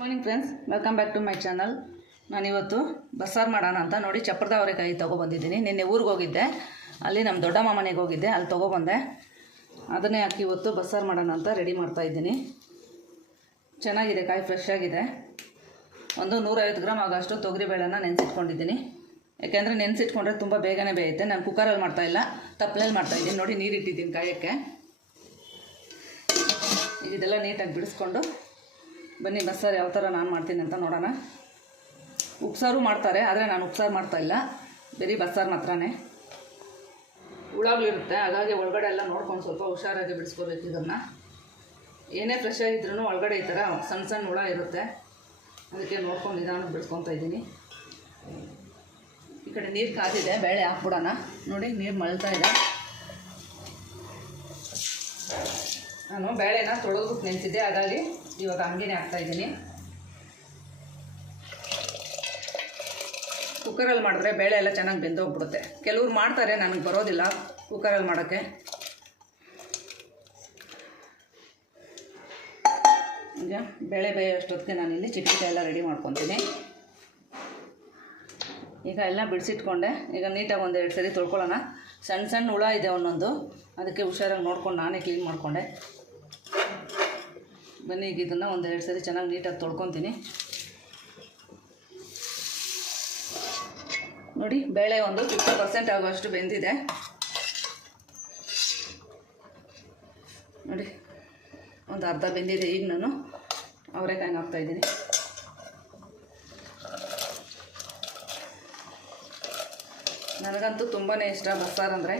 Morning friends welcome back to my channel ನಾನಿವತ್ತು ಬಸ್ಸಾರು ಮಾಡೋಣ ಅಂತ ನೋಡಿ ಚಪ್ರದ ಅವರೆಕಾಯಿ ತೊಗೊಬಂದಿದ್ದೀನಿ. ನಿನ್ನೆ ಊರಿಗೆ ಹೋಗಿದ್ದೆ. ಅಲ್ಲಿ ನಮ್ಮ ದೊಡ್ಡಮ್ಮ ಮನೆಗೆ ಹೋಗಿದ್ದೆ. ಅಲ್ಲಿ ತೊಗೊಬಂದೆ. ಅದನ್ನೇ ಹಾಕಿ ಇವತ್ತು ಬಸ್ಸಾರು ಮಾಡೋಣ ಅಂತ ರೆಡಿ ಮಾಡ್ತಾ ಇದ್ದೀನಿ. ಚೆನ್ನಾಗಿದೆ ಕಾಯಿ ಫ್ರೆಶ್ ಆಗಿದೆ. ಒಂದು ನೂರೈವತ್ತು ಗ್ರಾಮ್ ಆಗೋಷ್ಟು ತೊಗರಿಬೇಳೆನ ನೆನೆಸಿಟ್ಕೊಂಡಿದ್ದೀನಿ. ಯಾಕೆಂದರೆ ನೆನೆಸಿಟ್ಕೊಂಡ್ರೆ ತುಂಬ ಬೇಗನೆ ಬೇಯುತ್ತೆ. ನಾನು ಕುಕ್ಕರಲ್ಲಿ ಮಾಡ್ತಾಯಿಲ್ಲ ತಪ್ಪಲೆಯಲ್ಲಿ ಮಾಡ್ತಾಯಿದ್ದೀನಿ ನೋಡಿ ನೀರು ಇಟ್ಟಿದ್ದೀನಿ ಕಾಯೋಕ್ಕೆ ಇದೆಲ್ಲ ನೀಟಾಗಿ ಬಿಡಿಸ್ಕೊಂಡು ಬನ್ನಿ ಬಸ್ಸಾರು ಯಾವ ಥರ ನಾನು ಮಾಡ್ತೀನಿ ಅಂತ ನೋಡೋಣ. ಉಪ್ಸಾರು ಮಾಡ್ತಾರೆ, ಆದರೆ ನಾನು ಉಪ್ಸಾರು ಮಾಡ್ತಾಯಿಲ್ಲ ಬರೀ ಬಸ್ಸಾರು ಮಾತ್ರನೇ. ಹುಳಗಳಿರುತ್ತೆ ಹಾಗಾಗಿ ಒಳಗಡೆ ಎಲ್ಲ ನೋಡ್ಕೊಂಡು ಸ್ವಲ್ಪ ಹುಷಾರಾಗಿ ಬಿಡಿಸ್ಕೋಬೇಕು ಇದನ್ನು. ಏನೇ ಫ್ರೆಶ್ ಆಗಿದ್ರೂ ಒಳಗಡೆ ಈ ಥರ ಸಣ್ಣ ಸಣ್ಣ ಹುಳ ಇರುತ್ತೆ. ಅದಕ್ಕೆ ನೋಡ್ಕೊಂಡು ನಿಧಾನಕ್ಕೆ ಬಿಡಿಸ್ಕೊತಾ ಇದ್ದೀನಿ. ಈ ಕಡೆ ನೀರು ಕಾದಿದೆ, ಬೇಳೆ ಹಾಕ್ಬಿಡೋಣ. ನೋಡಿ, ನೀರು ಮಳ್ತಾ ಇದೆ. ನಾನು ಬೇಳೆನ ತೊಳೆದ್ಬಿಟ್ಟು ನೆನೆಸಿದ್ದೆ, ಹಾಗಾಗಿ ಇವಾಗ ಹಂಗೇನೆ ಹಾಕ್ತಾ ಇದ್ದೀನಿ. ಕುಕ್ಕರಲ್ಲಿ ಮಾಡಿದ್ರೆ ಬೇಳೆ ಎಲ್ಲ ಚೆನ್ನಾಗಿ ಬೆಂದೋಗ್ಬಿಡುತ್ತೆ ಕೆಲವ್ರು ಮಾಡ್ತಾರೆ, ನನಗೆ ಬರೋದಿಲ್ಲ ಕುಕ್ಕರಲ್ಲಿ ಮಾಡೋಕ್ಕೆ. ಈಗ ಬೇಳೆ ಬೇಯೋಷ್ಟೊತ್ತಿಗೆ ನಾನಿಲ್ಲಿ ಚಿಟಿಕೆ ಎಲ್ಲ ರೆಡಿ ಮಾಡ್ಕೊತೀನಿ. ಈಗ ಎಲ್ಲ ಬಿಡಿಸಿಟ್ಕೊಂಡೆ. ಈಗ ನೀಟಾಗಿ ಒಂದೆರಡು ಸರಿ ತೊಳ್ಕೊಳ್ಳೋಣ. ಸಣ್ಣ ಸಣ್ಣ ಹುಳ ಇದೆ ಒಂದೊಂದು. ಅದಕ್ಕೆ ಹುಷಾರಾಗಿ ನೋಡ್ಕೊಂಡು ನಾನೇ ಕ್ಲೀನ್ ಮಾಡಿಕೊಂಡೆ. ಬನ್ನಿ ಈಗ ಇದನ್ನು ಒಂದೆರಡು ಸರಿ ಚೆನ್ನಾಗಿ ನೀಟಾಗಿ ತೊಳ್ಕೊತೀನಿ. ನೋಡಿ, ಬೇಳೆ ಒಂದು ಫಿಫ್ಟಿ ಪರ್ಸೆಂಟ್ ಆಗುವಷ್ಟು ಬೆಂದಿದೆ. ನೋಡಿ, ಒಂದು ಅರ್ಧ ಬೆಂದಿದೆ ಈಗ ನಾನು. ಅವರೆಕಾಯಿನ ಹಾಕ್ತಾಯಿದ್ದೀನಿ ನನಗಂತೂ ತುಂಬಾ ಇಷ್ಟ ಬಸ್ಸಾರು ಅಂದರೆ.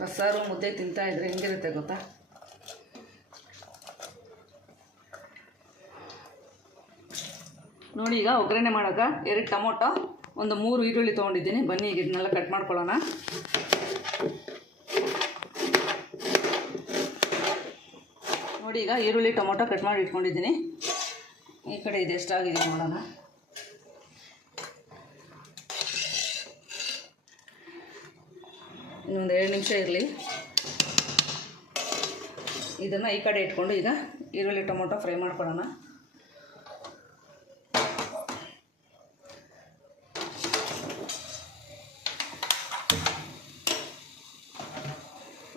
ಬಸ್ಸಾರು ಮುದ್ದೆ ತಿಂತಾ ಇದ್ರೆ ಹೆಂಗಿರುತ್ತೆ ಗೊತ್ತಾ? ನೋಡಿ ಈಗ ಒಗ್ಗರಣೆ ಮಾಡೋಕೆ ಎರಡು ಟೊಮೊಟೊ, ಒಂದು ಮೂರು ಈರುಳ್ಳಿ ತೊಗೊಂಡಿದ್ದೀನಿ. ಬನ್ನಿ, ಈಗ ಇದನ್ನೆಲ್ಲ ಕಟ್ ಮಾಡ್ಕೊಳ್ಳೋಣ. ನೋಡಿ ಈಗ ಈರುಳ್ಳಿ, ಟೊಮೊಟೊ ಕಟ್ ಮಾಡಿ ಇಟ್ಕೊಂಡಿದ್ದೀನಿ. ಈ ಕಡೆ ಇದು ಎಷ್ಟಾಗಿದೆ ನೋಡೋಣ. ಇನ್ನೊಂದು ಎರಡು ನಿಮಿಷ ಇರಲಿ. ಇದನ್ನು ಈ ಕಡೆ ಇಟ್ಕೊಂಡು ಈಗ ಈರುಳ್ಳಿ, ಟೊಮೊಟೊ ಫ್ರೈ ಮಾಡ್ಕೊಳ್ಳೋಣ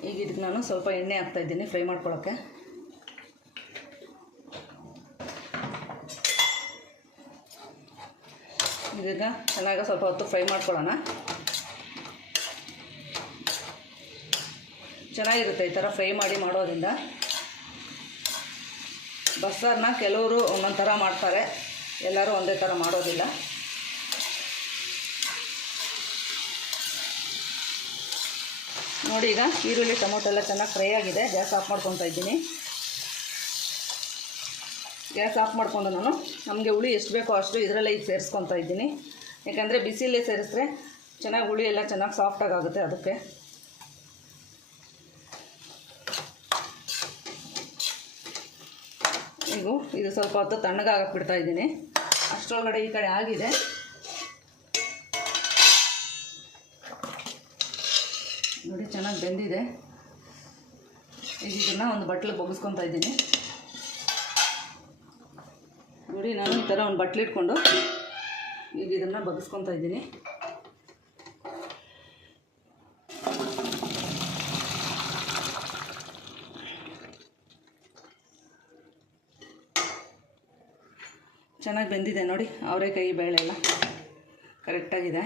ಈಗ ಇದಕ್ಕೆ ನಾನು ಸ್ವಲ್ಪ ಎಣ್ಣೆ ಹಾಕ್ತಾಯಿದ್ದೀನಿ ಫ್ರೈ ಮಾಡ್ಕೊಳ್ಳೋಕ್ಕೆ ಇದೀಗ ಚೆನ್ನಾಗಿ ಸ್ವಲ್ಪ ಹೊತ್ತು ಫ್ರೈ ಮಾಡ್ಕೊಳ್ಳೋಣ. ಚೆನ್ನಾಗಿರುತ್ತೆ ಈ ಥರ ಫ್ರೈ ಮಾಡಿ ಮಾಡೋದ್ರಿಂದ. ಬಸ್ಸಾರನ್ನ ಕೆಲವರು ಒಂದೊಂದು ಥರ ಮಾಡ್ತಾರೆ, ಎಲ್ಲರೂ ಒಂದೇ ಥರ ಮಾಡೋದಿಲ್ಲ. ನೋಡಿ ಈಗ ಈರುಳ್ಳಿ ಟೊಮೊಟೊ ಎಲ್ಲ ಚೆನ್ನಾಗಿ ಫ್ರೈ ಆಗಿದೆ. ಗ್ಯಾಸ್ ಆಫ್ ಮಾಡ್ಕೊತಾ ಇದ್ದೀನಿ. ಗ್ಯಾಸ್ ಆಫ್ ಮಾಡಿಕೊಂಡು ನಾನು ನಮಗೆ ಹುಳಿ ಎಷ್ಟು ಬೇಕೋ ಅಷ್ಟು ಇದರಲ್ಲೇ ಈಗ ಸೇರಿಸ್ಕೊತಾ ಇದ್ದೀನಿ. ಯಾಕಂದರೆ ಬಿಸಿಲೇ ಸೇರಿಸಿದ್ರೆ ಚೆನ್ನಾಗಿ ಹುಳಿ ಎಲ್ಲ ಚೆನ್ನಾಗಿ ಸಾಫ್ಟಾಗಿ ಆಗುತ್ತೆ ಅದಕ್ಕೆ. ಈಗ ಇದು ಸ್ವಲ್ಪ ಹೊತ್ತು ತಣ್ಣಗಾಗಕ್ಕೆ ಬಿಡ್ತಾ ಇದ್ದೀನಿ. ಅಷ್ಟರೊಳಗಡೆ ಈ ಕಡೆ ಆಗಿದೆ. ನೋಡಿ, ಚೆನ್ನಾಗಿ ಬೆಂದಿದೆ. ಈಗ ಇದನ್ನು ಒಂದು ಬಟ್ಲಿಗೆ ಬೊಗಿಸ್ಕೊತಾ ಇದ್ದೀನಿ. ನೋಡಿ, ನಾನು ಈ ಥರ ಒಂದು ಬಟ್ಲಿಟ್ಕೊಂಡು ಈಗ ಇದನ್ನು ಬಗ್ಸ್ಕೊತಾ ಇದ್ದೀನಿ. ಚೆನ್ನಾಗಿ ಬೆಂದಿದೆ ನೋಡಿ, ಅವರೆಕಾಯಿ ಬೇಳೆ ಎಲ್ಲ. ಕರೆಕ್ಟಾಗಿದೆ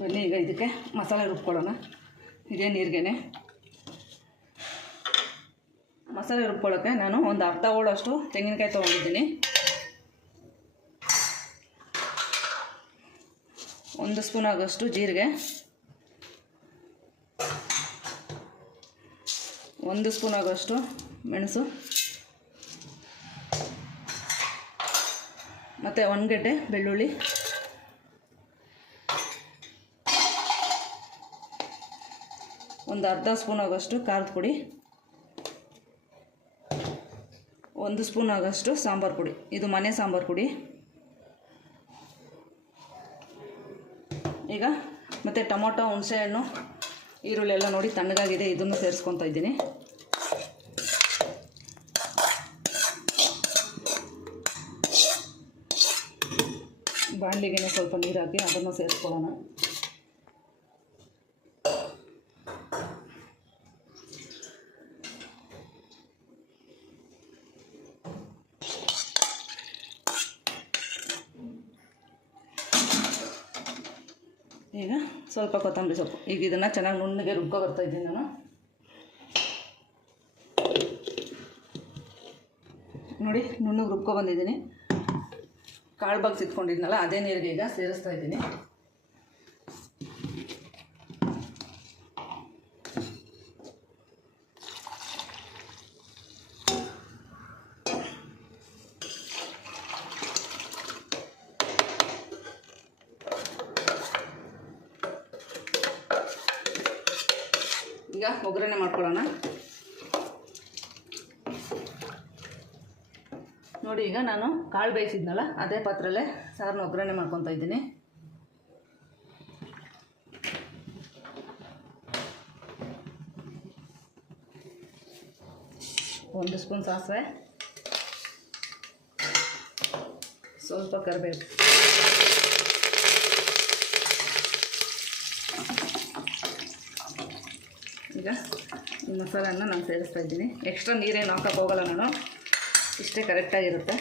ಬನ್ನಿ ಈಗ ಇದಕ್ಕೆ ಮಸಾಲೆ ರುಬ್ಕೊಳ್ಳೋಣ. ಇದೇ ನೀರಿಗೆನೆ. ಮಸಾಲೆ ರುಬ್ಕೊಳ್ಳೋಕ್ಕೆ ನಾನು ಒಂದು ಅರ್ಧ ಹೋಳಷ್ಟು ತೆಂಗಿನಕಾಯಿ ತೊಗೊಂಡಿದ್ದೀನಿ. ಒಂದು ಸ್ಪೂನ್ ಆಗೋಷ್ಟು ಜೀರಿಗೆ. ಒಂದು ಸ್ಪೂನ್ ಆಗೋಷ್ಟು ಮೆಣಸು. ಮತ್ತು ಒಣಗಡ್ಡೆ, ಬೆಳ್ಳುಳ್ಳಿ. ಒಂದು ಅರ್ಧ ಸ್ಪೂನ್ ಆಗೋಷ್ಟು ಖಾರದ ಪುಡಿ, ಒಂದು ಸ್ಪೂನ್ ಆಗೋಷ್ಟು ಸಾಂಬಾರು ಪುಡಿ. ಇದು ಮನೆ ಸಾಂಬಾರು ಪುಡಿ. ಈಗ ಮತ್ತು ಟೊಮೊಟೊ, ಹುಣಸೆಹಣ್ಣು ಈರುಳ್ಳಿ ಎಲ್ಲ ನೋಡಿ ತಣ್ಣಗಾಗಿದೆ, ಇದನ್ನು ಸೇರಿಸ್ಕೊತಾ ಇದ್ದೀನಿ. ಬಾಣಲಿಗೆ ಸ್ವಲ್ಪ ನೀರು ಹಾಕಿ ಅದನ್ನು ಸೇರಿಸ್ಕೊಳ್ಳೋಣ. ಈಗ ಸ್ವಲ್ಪ ಕೊತ್ತಂಬರಿ ಸೊಪ್ಪು. ಈಗ ಇದನ್ನು ಚೆನ್ನಾಗಿ ನುಣ್ಣಗೆ ರುಬ್ಕೊ ಬರ್ತಾ ಇದ್ದೀನಿ ನಾನು. ನೋಡಿ, ನುಣ್ಣಗೆ ರುಬ್ಕೊ ಬಂದಿದ್ದೀನಿ. ಕಾಳು ಬಾಗ್ಸ್ ಇಟ್ಕೊಂಡಿದ್ನಲ್ಲ ಅದೇ ನೀರಿಗೆ ಈಗ ಸೇರಿಸ್ತಾ ಇದ್ದೀನಿ ಈಗ ಮಾಡ್ಕೊಳ್ಳೋಣ ನೋಡಿ ಈಗ ನಾನು ಕಾಳು ಬೇಯಿಸಿದ್ನಲ್ಲ, ಅದೇ ಪಾತ್ರಲ್ಲೇ ಸಾರನ್ನ ಒಗ್ಗರಣೆ ಮಾಡ್ಕೊತಾ ಇದ್ದೀನಿ. ಒಂದು ಸ್ಪೂನ್ ಸಾಸಿವೆ, ಸ್ವಲ್ಪ ಕರಿಬೇಕು ಈಗ ಈ ಮಸಾಲೆಯನ್ನು ನಾನು ಸೇರಿಸ್ತಾ ಇದ್ದೀನಿ. ಎಕ್ಸ್ಟ್ರಾ ನೀರೇನು ಹಾಕಕ್ಕೆ ಹೋಗಲ್ಲ ನಾನು. ಇಷ್ಟೇ ಕರೆಕ್ಟಾಗಿರುತ್ತೆ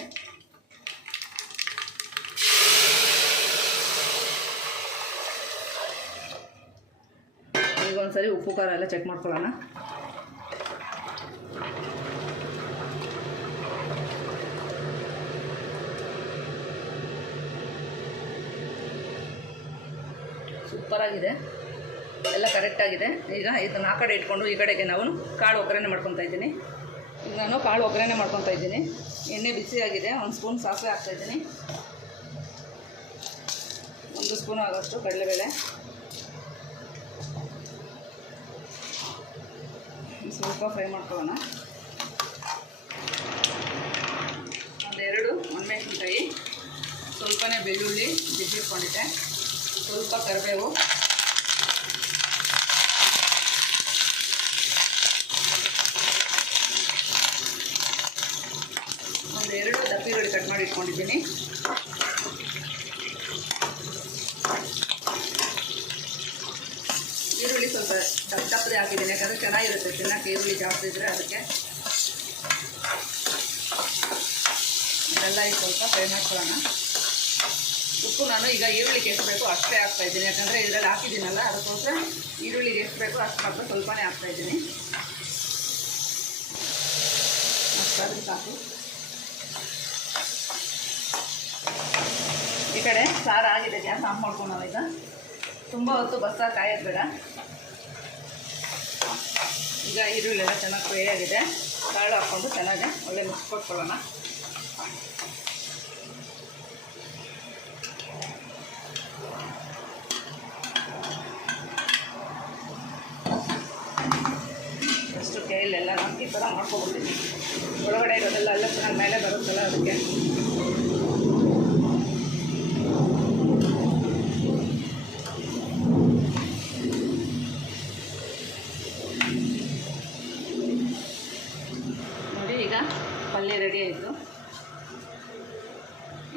ಈಗ ಒಂದ್ಸರಿ ಉಪ್ಪು, ಖಾರ ಎಲ್ಲ ಚೆಕ್ ಮಾಡ್ಕೊಳ್ಳೋಣ. ಸೂಪರಾಗಿದೆ ಎಲ್ಲ ಕರೆಕ್ಟಾಗಿದೆ ಈಗ ಇದನ್ನು ಆ ಕಡೆ ಇಟ್ಕೊಂಡು ಈ ಕಡೆಗೆ ನಾವು ಕಾಳು ಒಗ್ಗರಣೆ ಮಾಡ್ಕೊತಾ ಇದ್ದೀನಿ. ಈಗ ನಾನು ಕಾಳು ಒಗ್ಗರಣೆ ಮಾಡ್ಕೊತಾ ಇದ್ದೀನಿ. ಎಣ್ಣೆ ಬಿಸಿಯಾಗಿದೆ. ಒಂದು ಸ್ಪೂನ್ ಸಾಸಿವೆ ಹಾಕ್ತಾಯಿದ್ದೀನಿ ಒಂದು ಸ್ಪೂನ್ ಆಗೋಷ್ಟು ಕಡಲೆಬೇಳೆ. ಸ್ವಲ್ಪ ಫ್ರೈ ಮಾಡ್ಕೊಳ್ಳೋಣ. ಒಂದೆರಡು ಒಣಮೆಣಸಿನ್ಕಾಯಿ. ಸ್ವಲ್ಪನೇ ಬೆಳ್ಳುಳ್ಳಿ ಬಿಸಿಟ್ಕೊಂಡಿದ್ದೆ ಸ್ವಲ್ಪ ಕರಿಬೇವು. ದಪ್ಪಿರುಳ್ಳಿ ಕಟ್ ಮಾಡಿ ಇಟ್ಕೊಂಡಿದ್ದೀನಿ. ಈರುಳ್ಳಿ ಸ್ವಲ್ಪ ದಪ್ಪ ದಪ್ಪದೆ ಹಾಕಿದ್ದೀನಿ, ಯಾಕಂದರೆ ಚೆನ್ನಾಗಿರುತ್ತೆ, ತಿನ್ನಕ್ಕೆ ಈರುಳ್ಳಿ ಜಾಸ್ತಿ ಇದ್ದರೆ ಅದಕ್ಕೆ. ಇದೆಲ್ಲ ಈಗ ಸ್ವಲ್ಪ ಫ್ರೈ ಮಾಡ್ಕೊಳ್ಳೋಣ. ಉಪ್ಪು ನಾನು ಈಗ ಈರುಳ್ಳಿಗೆ ಎಷ್ಟು ಬೇಕೋ ಅಷ್ಟೇ ಹಾಕ್ತಾ ಇದ್ದೀನಿ, ಯಾಕಂದರೆ ಇದರಲ್ಲಿ ಹಾಕಿದ್ದೀನಲ್ಲ, ಅದಕ್ಕೋಸ್ಕರ ಈರುಳ್ಳಿಗೆ ಎಷ್ಟು ಬೇಕೋ ಅಷ್ಟು ಮಾತ್ರ ಸ್ವಲ್ಪನೇ ಹಾಕ್ತಾ ಇದ್ದೀನಿ. ಅಷ್ಟಾದ್ರೂ ಸಾಕು. ಈ ಕಡೆ ಸಾರು ಆಗಿದೆ, ಗ್ಯಾಸ್ ಆಫ್ ಮಾಡ್ಕೊಂಡು ಈಗ ತುಂಬ ಹೊತ್ತು ಬಸ್ಸಾರು ಕಾಯೋದು ಬೇಡ ಈಗ ಈರುಳ್ಳಿ ಎಲ್ಲ ಚೆನ್ನಾಗಿ ಫ್ರೈ ಆಗಿದೆ. ಕಾಳು ಹಾಕ್ಕೊಂಡು ಚೆನ್ನಾಗಿ ಒಳ್ಳೆ ಮಿಕ್ಸ್ ಕೊಟ್ಕೊಳ್ಳೋಣ ಅಷ್ಟು ಕೈಯಲ್ಲೆಲ್ಲ ಈ ಥರ ಮಾಡ್ಕೊಬಿಡ್ತೀನಿ. ಒಳಗಡೆ ಇರೋದೆಲ್ಲ ಅಲ್ಲೇ ಚೆನ್ನಾಗಿ ಮೇಲೆ ಬರುತ್ತಲ್ಲ ಅದಕ್ಕೆ. ರೆಡಿ ಆಯಿತು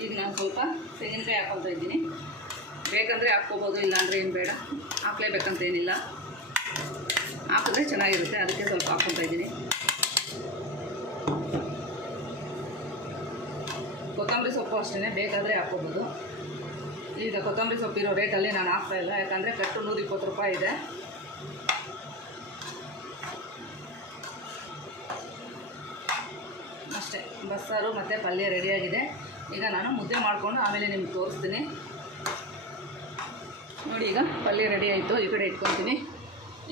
ಈಗ ನಾನು ಸ್ವಲ್ಪ ತೆಂಗಿನಕಾಯಿ ಹಾಕೊಳ್ತಾ ಇದ್ದೀನಿ. ಬೇಕಂದರೆ ಹಾಕ್ಕೋಬೋದು, ಇಲ್ಲಾಂದರೆ ಏನು ಬೇಡ. ಹಾಕ್ಲೇಬೇಕಂತ ಏನಿಲ್ಲ. ಹಾಕಿದ್ರೆ ಚೆನ್ನಾಗಿರುತ್ತೆ, ಅದಕ್ಕೆ ಸ್ವಲ್ಪ ಹಾಕ್ಕೊಳ್ತಾ ಇದ್ದೀನಿ. ಕೊತ್ತಂಬರಿ ಸೊಪ್ಪು ಅಷ್ಟೇ ಬೇಕಾದರೆ ಹಾಕ್ಕೋಬೋದು. ಈಗ ಕೊತ್ತಂಬರಿ ಸೊಪ್ಪಿರೋ ರೇಟಲ್ಲಿ ನಾನು ಹಾಕ್ತಾ ಇಲ್ಲ. ಯಾಕಂದರೆ ಕಟ್ಟು ನೂರ ಇಪ್ಪತ್ತು ರೂಪಾಯಿ ಇದೆ. ಬಸ್ಸಾರು ಮತ್ತು ಪಲ್ಯ ರೆಡಿಯಾಗಿದೆ ಈಗ ನಾನು ಮುದ್ದೆ ಮಾಡಿಕೊಂಡು ಆಮೇಲೆ ನಿಮ್ಗೆ ತೋರಿಸ್ತೀನಿ. ನೋಡಿ ಈಗ ಪಲ್ಯ ರೆಡಿ ಆಯಿತು. ಈ ಕಡೆ ಇಟ್ಕೊತೀನಿ.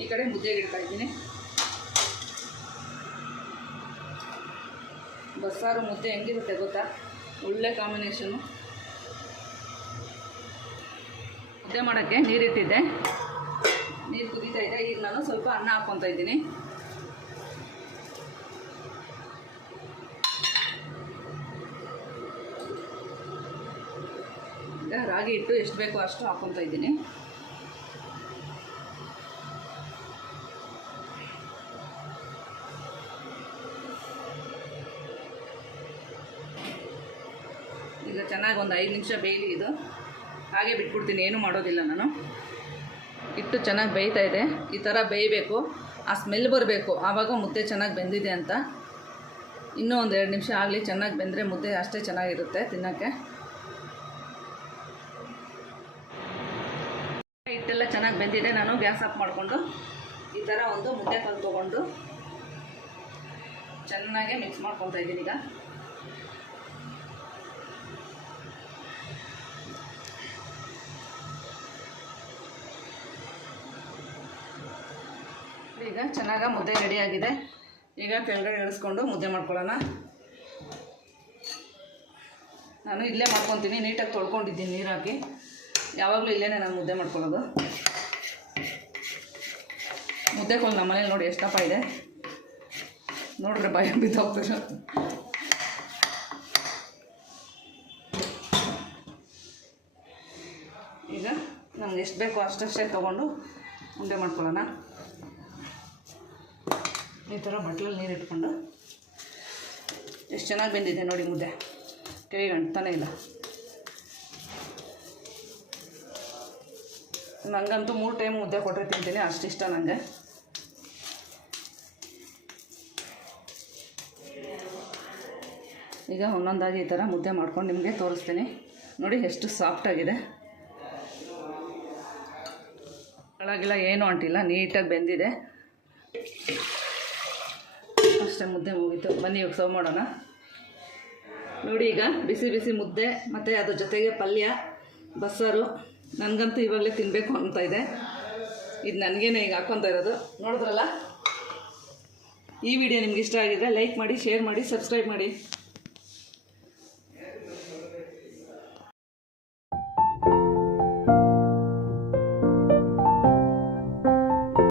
ಈ ಕಡೆ ಮುದ್ದೆಗೆ ಇಡ್ತಾ ಇದ್ದೀನಿ. ಬಸ್ಸಾರು ಮುದ್ದೆ ಹೆಂಗಿರುತ್ತೆ ಗೊತ್ತಾ? ಒಳ್ಳೆ ಕಾಂಬಿನೇಷನು ಮುದ್ದೆ ಮಾಡೋಕ್ಕೆ ನೀರಿಟ್ಟಿದ್ದೆ. ನೀರು ಕುದೀತಾ ಇದೆ. ಈಗ ನಾನು ಸ್ವಲ್ಪ ಅನ್ನ ಹಾಕ್ಕೊತಾ ಇದ್ದೀನಿ ಈಗ ರಾಗಿ ಹಿಟ್ಟು ಎಷ್ಟು ಬೇಕೋ ಅಷ್ಟು ಹಾಕ್ಕೊತಾ ಇದ್ದೀನಿ. ಈಗ ಚೆನ್ನಾಗಿ ಒಂದು ಐದು ನಿಮಿಷ ಬೇಯಲಿ ಇದು. ಹಾಗೆ ಬಿಟ್ಬಿಡ್ತೀನಿ, ಏನು ಮಾಡೋದಿಲ್ಲ ನಾನು. ಹಿಟ್ಟು ಚೆನ್ನಾಗಿ ಬೇಯ್ತಾ ಇದೆ. ಈ ಥರ ಬೇಯಬೇಕು. ಆ ಸ್ಮೆಲ್ ಬರಬೇಕು. ಆವಾಗ ಮುದ್ದೆ ಚೆನ್ನಾಗಿ ಬೆಂದಿದೆ ಅಂತ. ಇನ್ನೂ ಒಂದು ಎರಡು ನಿಮಿಷ ಆಗಲಿ ಚೆನ್ನಾಗಿ ಬೆಂದರೆ ಮುದ್ದೆ ಅಷ್ಟೇ ಚೆನ್ನಾಗಿರುತ್ತೆ ತಿನ್ನೋಕ್ಕೆ. ಚೆನ್ನಾಗಿ ಬೆಂದಿದೆ. ನಾನು ಗ್ಯಾಸ್ ಆಫ್ ಮಾಡಿಕೊಂಡು ಈ ಥರ ಒಂದು ಮುದ್ದೆ ಕಲ್ ತೊಗೊಂಡು ಚೆನ್ನಾಗೆ ಮಿಕ್ಸ್ ಮಾಡ್ಕೊತಾ ಇದ್ದೀನಿ ಈಗ. ಈಗ ಚೆನ್ನಾಗ ಮುದ್ದೆ ರೆಡಿಯಾಗಿದೆ ಈಗ ಕೆಳಗಡೆ ಇಳಿಸ್ಕೊಂಡು ಮುದ್ದೆ ಮಾಡ್ಕೊಳ್ಳೋಣ. ನಾನು ಇಲ್ಲೇ ಮಾಡ್ಕೊತೀನಿ, ನೀಟಾಗಿ ತೊಳ್ಕೊಂಡಿದ್ದೀನಿ ನೀರು ಯಾವಾಗಲೂ ಇಲ್ಲೇ ನಾನು ಮುದ್ದೆ ಮಾಡ್ಕೊಳ್ಳೋದು. ಮುದ್ದೆ ಕೋಲ್ ನಮ್ಮ ಮನೇಲಿ ನೋಡಿ ಎಷ್ಟಪ್ಪ ಇದೆ. ನೋಡ್ರಿ ಭಯ ಬಿದ್ದೋಗ್ತಾರೆ ಈಗ ನಮ್ಗೆ ಎಷ್ಟು ಬೇಕೋ ಅಷ್ಟಷ್ಟೇ ತೊಗೊಂಡು ಉಂಡೆ ಮಾಡ್ಕೊಳ್ಳೋಣ. ಈ ಥರ ಬಟ್ಲಲ್ಲಿ ನೀರು ಇಟ್ಕೊಂಡು ಎಷ್ಟು ಚೆನ್ನಾಗಿ ಬೆಂದಿದೆ ನೋಡಿ ಮುದ್ದೆ. ಕೈಗೆ ಅಂಟ್ತಾನೇ ಇಲ್ಲ. ನನಗಂತೂ ಮೂರು ಟೈಮ್ ಮುದ್ದೆ ಕೊಟ್ಟರೆ ತಿಂತೀನಿ ಅಷ್ಟಿಷ್ಟ ನನಗೆ ಈಗ ಒಂದೊಂದಾಗಿ ಈ ಥರ ಮುದ್ದೆ ಮಾಡ್ಕೊಂಡು ನಿಮಗೆ ತೋರಿಸ್ತೀನಿ. ನೋಡಿ ಎಷ್ಟು ಸಾಫ್ಟಾಗಿದೆ ಕೆಳಗಿಲ್ಲ ಏನೂ ಅಂಟಿಲ್ಲ, ನೀಟಾಗಿ ಬೆಂದಿದೆ. ಅಷ್ಟೇ ಮುದ್ದೆ ಮುಗೀತು. ಬನ್ನಿ, ಇವಾಗ ಸರ್ವ್ ಮಾಡೋಣ. ನೋಡಿ ಈಗ ಬಿಸಿ ಬಿಸಿ ಮುದ್ದೆ, ಮತ್ತು ಅದ್ರ ಜೊತೆಗೆ ಪಲ್ಯ, ಬಸ್ಸಾರು. ನನಗಂತೂ ಇವಾಗಲೇ ತಿನ್ನಬೇಕು ಅಂತ ಇದೆ. ಇದು ನನಗೇನೆ ಈಗ ಹಾಕ್ಕೊತಾ ಇರೋದು. ನೋಡಿದ್ರಲ್ಲ? ಈ ವಿಡಿಯೋ ನಿಮ್ಗೆ ಇಷ್ಟ ಆಗಿದ್ರೆ ಲೈಕ್ ಮಾಡಿ ಶೇರ್ ಮಾಡಿ ಸಬ್ಸ್ಕ್ರೈಬ್ ಮಾಡಿ.